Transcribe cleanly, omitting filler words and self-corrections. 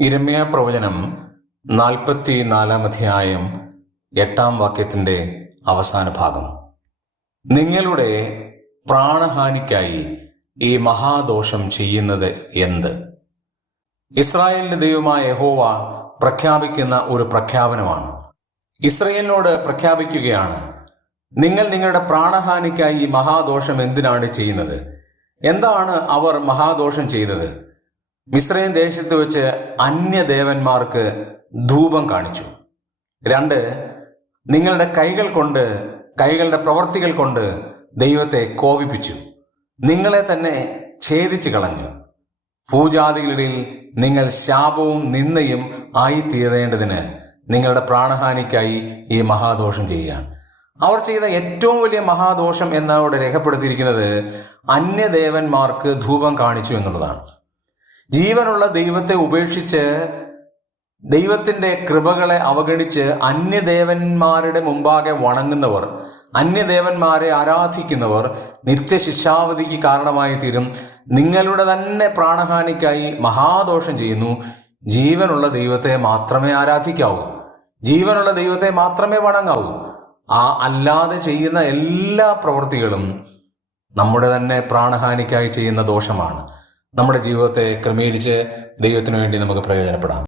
യിരെമ്യാ പ്രവചനം 44 അധ്യായം 8 വാക്യത്തിന്റെ അവസാന ഭാഗം. നിങ്ങളുടെ പ്രാണഹാനിക്കായി ഈ മഹാദോഷം ചെയ്യുന്നത് എന്ത്? ഇസ്രായേലിന്റെ ദൈവമായ യഹോവ പ്രഖ്യാപിക്കുന്ന ഒരു പ്രഖ്യാപനമാണ്. ഇസ്രായേലിനോട് പ്രഖ്യാപിക്കുകയാണ്, നിങ്ങൾ നിങ്ങളുടെ പ്രാണഹാനിക്കായി ഈ മഹാദോഷം എന്തിനാണ് ചെയ്യുന്നത്? എന്താണ് അവർ മഹാദോഷം ചെയ്തത്? മിസ്രയീം ദേശത്ത് വെച്ച് അന്യദേവന്മാർക്ക് ധൂപം കാണിച്ചു. 2, നിങ്ങളുടെ കൈകളുടെ പ്രവർത്തികൾ കൊണ്ട് ദൈവത്തെ കോപിപ്പിച്ചു. നിങ്ങളെ തന്നെ ഛേദിച്ചു കളഞ്ഞു. ഭൂജാതികളിൽ നിങ്ങൾ ശാപവും നിന്ദയും ആയിത്തീരേണ്ടതിന് നിങ്ങളുടെ പ്രാണഹാനിക്കായി ഈ മഹാദോഷം ചെയ്യുകയാണ്. അവർ ചെയ്ത ഏറ്റവും വലിയ മഹാദോഷം എന്നവിടെ രേഖപ്പെടുത്തിയിരിക്കുന്നത് അന്യദേവന്മാർക്ക് ധൂപം കാണിച്ചു എന്നുള്ളതാണ്. ജീവനുള്ള ദൈവത്തെ ഉപേക്ഷിച്ച്, ദൈവത്തിന്റെ കൃപകളെ അവഗണിച്ച് അന്യദേവന്മാരുടെ മുമ്പാകെ വണങ്ങുന്നവർ, അന്യദേവന്മാരെ ആരാധിക്കുന്നവർ നിത്യശിക്ഷാവധിക്ക് കാരണമായി തീരും. നിങ്ങളുടെ തന്നെ പ്രാണഹാനിക്കായി മഹാദോഷം ചെയ്യുന്നു. ജീവനുള്ള ദൈവത്തെ മാത്രമേ ആരാധിക്കാവൂ, ജീവനുള്ള ദൈവത്തെ മാത്രമേ വണങ്ങാവൂ. അല്ലാതെ ചെയ്യുന്ന എല്ലാ പ്രവൃത്തികളും നമ്മുടെ തന്നെ പ്രാണഹാനിക്കായി ചെയ്യുന്ന ദോഷമാണ്. നമ്മുടെ ജീവിതത്തെ ക്രമീകരിച്ച് ദൈവത്തിനു വേണ്ടി നമുക്ക് പ്രയോജനപ്പെടാം.